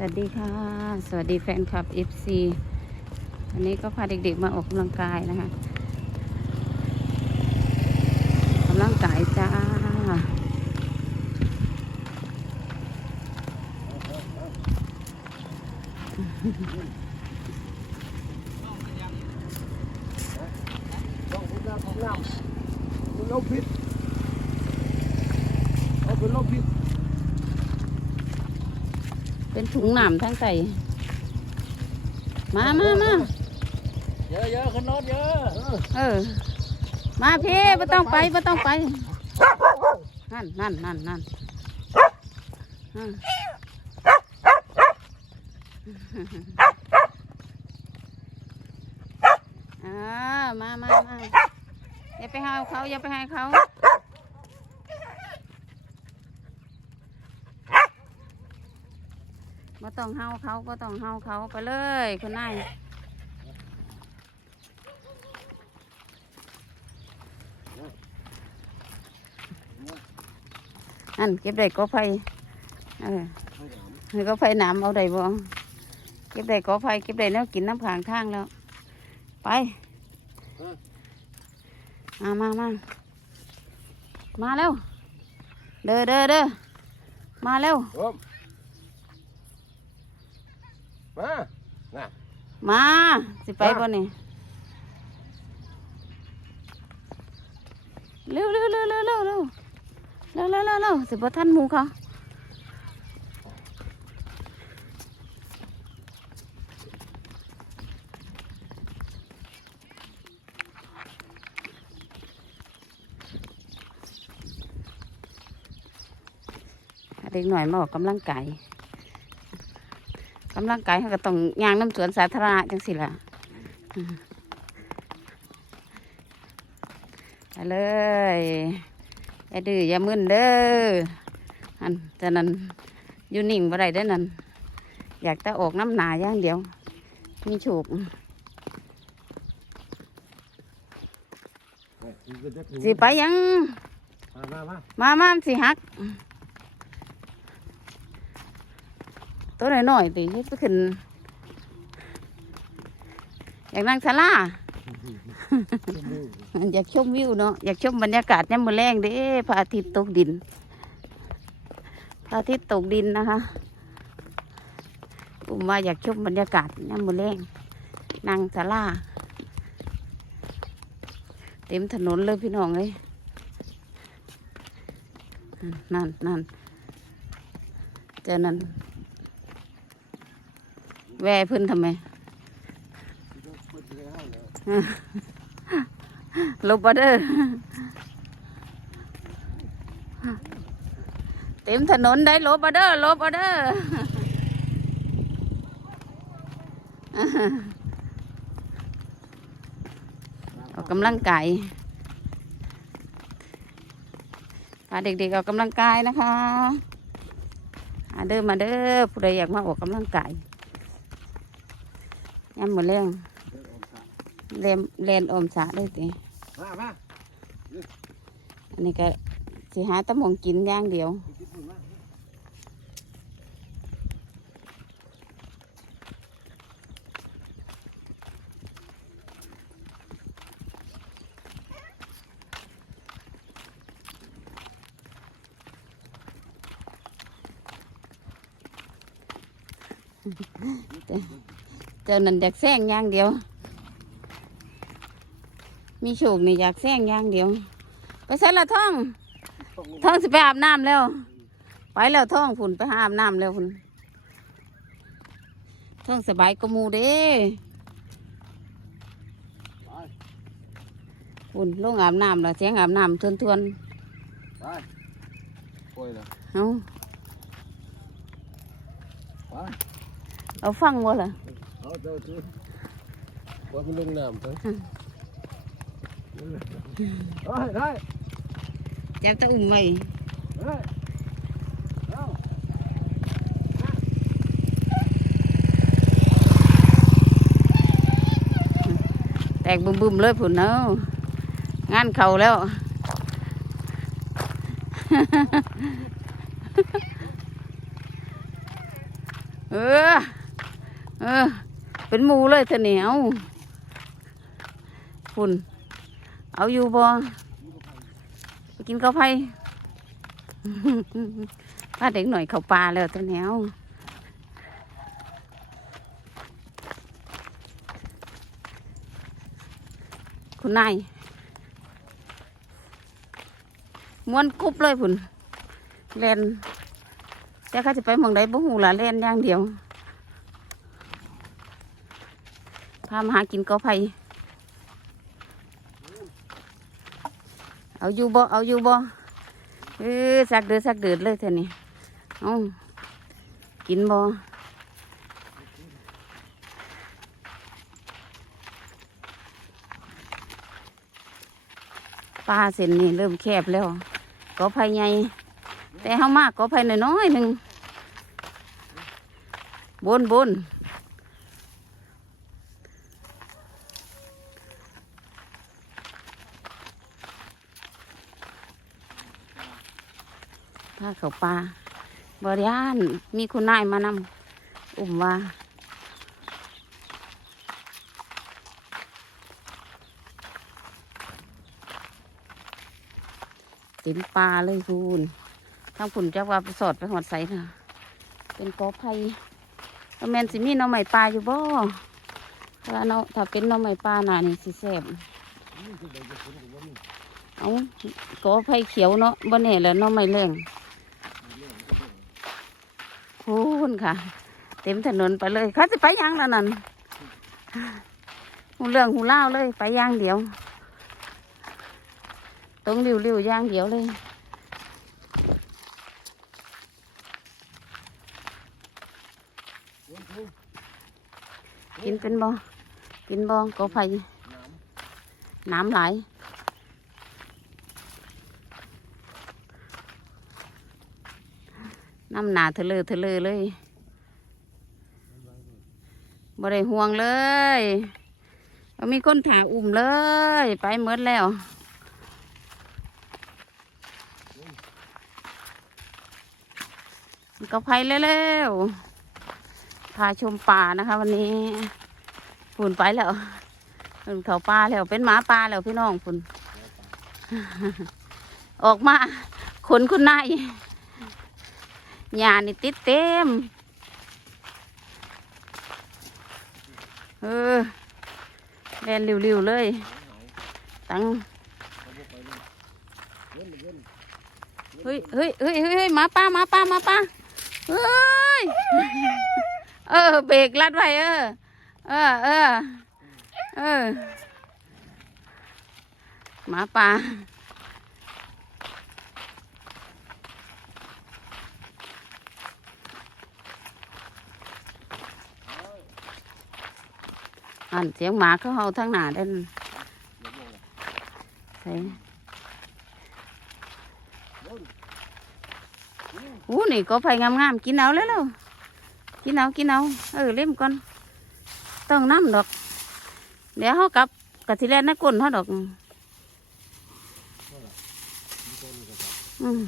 สวัสดีค่ะ สวัสดีแฟนคลับ FC วันนี้ก็พาเด็กๆมาออกกำลังกายนะคะกำลังกายจ้า ต้องพิษน้ำของน้ำเป็นโรคพิษเอาเป็นโรคพิษ เป็นถุงหนามทั้งใส่มามามาเยอะเยอะขึ้นรถเยอะเออ มาพี่ไม่ต้องไปไม่ต้องไปนั่นนั่นนั่นนั่นอืมอ่ามามามาอย่าไปให้เขาอย่าไปให้เขา ไม่ต้องเฮาเขาก็ต้องเฮาเขาไปเลยคุณนายอันเก็บได้ก็ไฟเออให้ก็ไฟหนามเอาได้บ่เก็บได้ก็ไฟเก็บได้แล้วกินน้ำขางทางแล้ว ไปมามามามาเร็วเด้อเด้อเด้อมาเร็ว ผมมา มาสิไปบ่นี่เร็วเร็วเร็วเร็วเร็วเร็วเร็วเร็วเร็วสิบ่ทันหมูเขาเด็กหน่อยมาออกกำลังกาย กำลังกายเขาก็ต้องย่างน้ำสวนสาธารณะจังสิล่ะอืมไปเลยอย่าดื้ออย่ามึนเด้ออันจะนั้นอยู่นิ่งบ่ได้เด้อนั่นอยากจะออกน้ำหนาอย่างเดียว มีโฉบสิไปยัง มามามามามามันสิหัก ตัวน้อยๆติไปขึ้น อยากนั่งศาลา อยากชมวิวเนาะอยากชมบรรยากาศยามมื้อแรงเด้พระอาทิตย์ตกดินพระอาทิตย์ตกดินนะคะอุ้มว่าอยากชมบรรยากาศยามมื้อแรงนั่งศาลาเต็มถนนเลยพี่น้องเลยนั่นนั่นเจอนั่น แว่เพิ่นทำไมลบบ่เด้อเต็มถนนได้ลบบ่เด้อลบบ่เด้อออกกำลังกายพาเด็กๆออกกำลังกายนะคะเด้อมาเด้อผู้ใดอยากมาออกกำลังกาย ยามหมดแรงเลนเลนอมสระได้ติมามาอันนี้ก็สิหาแตะมองกินอย่างเดียวเจ้านั่นอยากแซงอย่างเดียว มีโชคนี่อยากแซงอย่างเดียว ไปใส่ละท่องท่องสิไปอาบน้ำแล้ว ไปแล้วท่องฝุ่นไปหาอาบน้ำแล้วฝุ่นท่องสบายกว่าหมูเด้ฝุ่นลงอาบน้ำแล้วเสียงอาบน้ำทวนทวนไปปล่อยละๆเอาไปเอาฟังบ่ล่ะ เอาเจ้าที่ปล่อยมันลงน้ำไปได้ได้จับตะอุ่มไว้ได้เอาแตกบึมบึมๆเลยฝุ่นเนาะงานเข่าแล้ว เออ เออ เป็นหมูเลยเถอะเหนียวฝุ่นเอาอยู่บ่ไปกินข้าวไผ่พาเด็กหน่อยเข้าปลาแล้วเถอะเหนียวคุณนายม้วนกุบเลยพุ่นแลนแต่เขาจะไปหมองใดบ่หูละแลนอย่างเดียว พามาหากินกอไผ่เอาอยู่บ่เอาอยู่บ่เออสักเดือดสักเดือดเลยเท่านี้เอากินบ่ปลาเส้นนี่เริ่มแคบแล้วกอไผ่ใหญ่แต่เฮามากกอไผ่น้อยๆหนึ่งบนบน ถ้าเขาปลาบริยานมีคุณนายมานำอุ่มว่าเต็มปลาเลยคุณทางคุณจะว่าไปสอดไปหอดใสนะเป็นกอไผ่แมนสิมีน้องใหม่ปลาอยู่บ่ถ้าเนาะถ้าเป็นน้องใหม่ปลาหนานี่สิแซ่บนี่คือใบกระสุนของมันนี่เอากอไผ่เขียวเนาะบ่แน่แล้วน้องไม่แรง พูนค่ะ เต็มถนนไปเลย เขาจะไปยังแล้วนั่นหูเรื่องหูเล่าเลย ไปย่างเดียว ตรงริ้วริวๆย่างเดียวเลยกินเป็นบ่กินบ่กอไผ่น้น้ำไหลาย น้ำหนาเถลอเถลอเลยบ่ได้ห่วงเลยมีคนถ่าอุ่มเลย ไปเมดแล้วก็ไปเร็วพาชมป่านะคะ วันนี้ฝุ่นไปแล้วฝุ่นเขาป่าแล้วเป็นหมาป่าแล้วพี่น้องฝุ่นออกมาขนคุณนาย หญ้านี่ติดเต็ม เออแลนริวๆเลย ตั้งเฮ้ยเฮ้ยเฮ้ยเฮ้ยมาป้ามาป้ามาป้าเฮ้ย เออ เบรกลัดไว้เออ เออ เออ เออ หมาป่า อันเสียงหมาเขาเห่าทั้งหนาเด่นใส่อู้นี่ก็ไผ่งามๆกินเอาแล้วแล้วกินเอากินเอาเออเล่มก่อนต้องน้ำดอก เดี๋ยวเขากลับกะทิแลนนักกุนเขาดอกม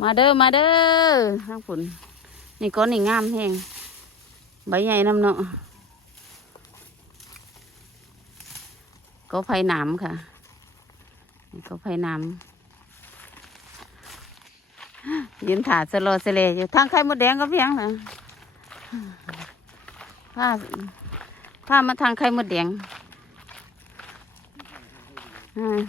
มาเด้อมาเด้อข้างฝุ่นนี่ก้อนนี่งามแห้งใบใหญ่น้ำเนาะ ก็ไผ่หนามค่ะก็ไผ่หนามยืนถาสโลสเลอยู่ทางไข่มดแดงก็เพียงนะผ้าผ้ามาทางไข่มดแดงอ่า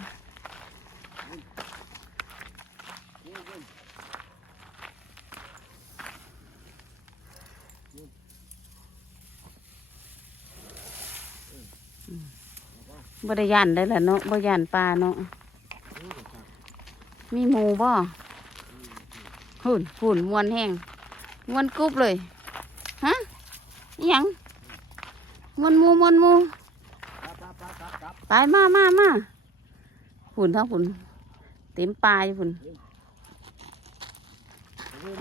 บริยานได้ละเนาะบริยานปลาเนาะมีหมูบ่หุ่นหุ่นมวนแห้งมวนกรุบเลยฮะอิหยังมวนมูมวนมูกลับกลับกลับกลับไปมามามาหุ่นทั้งหุ่นเต็มปลาอยู่หุ่น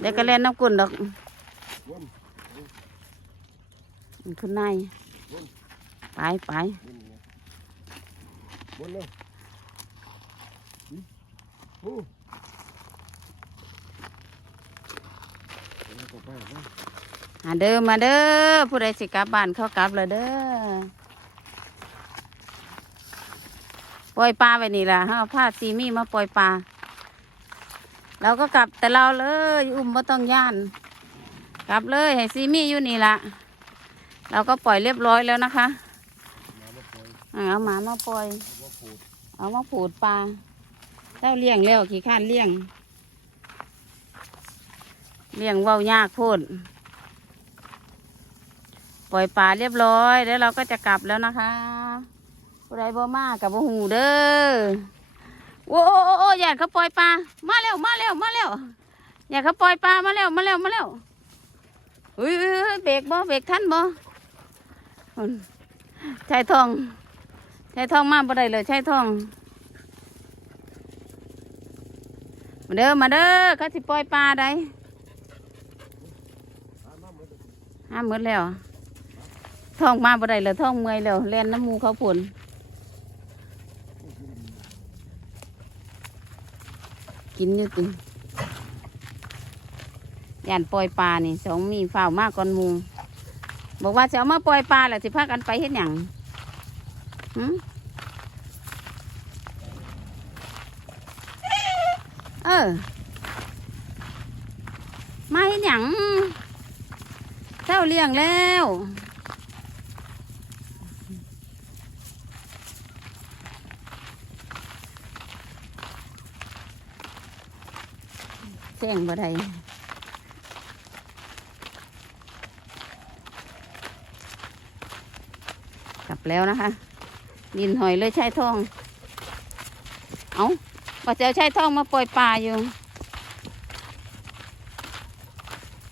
เดี๋ยวก็เล่นน้ำกุนดอกวนคุณนายไปไป วนเลยโอ้เดี๋ยวเราไปนะมาเด้อมาเด้อผู้ใดสิกลับบ้านเข้ากลับเลยเด้อปล่อยปลาไปนี่ล่ะฮะเอาผ้าซีมี่มาปล่อยปลาเราก็กลับแต่เราเลยอุ้มไม่ต้องย่าน กลับเลยให้ซีมี่อยู่นี่ละเราก็ปล่อยเรียบร้อยแล้วนะคะน้ำมาปล่อยอ่าเอาหมามาปล่อยว่าผูด เอามาผูดปลาเจ้าเลี้ยงแล้วขี้ข้านเลี้ยง เลี้ยงเว้ายากพูดปล่อยปลาเรียบร้อย แล้วเราก็จะกลับแล้วนะคะผู้ใดบ่มากับบ่หูเด้อโอ้โอ้โอ้อยากเขาปล่อยปลามาเร็วมาเร็วมาเร็วอยากเขาปล่อยปลามาเร็วมาเร็วมาเร็วเฮ้ยเฮ้ยเฮ้ยเบรกบ่เบรกทันบ่ชายทอง ใชายทองมาบ่ได้เลยใชายทองมาเด้อมาเด้อเขาสิปล่อยปลาได้ห้ามหมดแล้วท้องมาบ่ได้เลยท้องเมื่อยแล้วเล่นน้ำมูเขาผุนกินอยู่ติย่านปล่อยปลานี่สองมีฝ้าวมากก่อนมูบอกว่าจะเอามาปล่อยปลาแหละสิพากันไปเฮ็ดหยัง เออ มาเฮ็ดหยังเจ้าเลี้ยงแล้วแจ้งบ่ได้กลับแล้วนะคะ ดินหอยเลยใช้ทอง เอาว่าจะเอาใช้ทองมาปล่อยปลาอยู่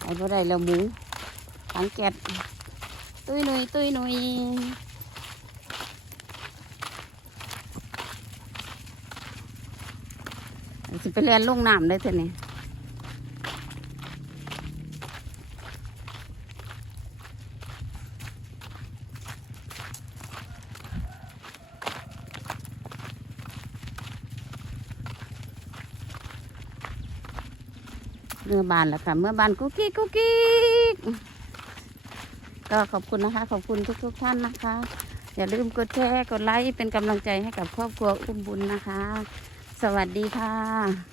ไอ้บ่ได้แล้วหมูถังแก๊สตุ้ยหนุยตุ้ยหนุยสิไปเรียนลงน้ำได้เท่านี้ เมื่อบานแล้วค่ะ เมื่อบานกุ๊กกิ๊กกุ๊กกิ๊กก็ขอบคุณนะคะ ขอบคุณทุกๆท่านนะคะ อย่าลืมกดแชร์กดไลค์เป็นกำลังใจให้กับครอบครัวอุ้มบุญนะคะ สวัสดีค่ะ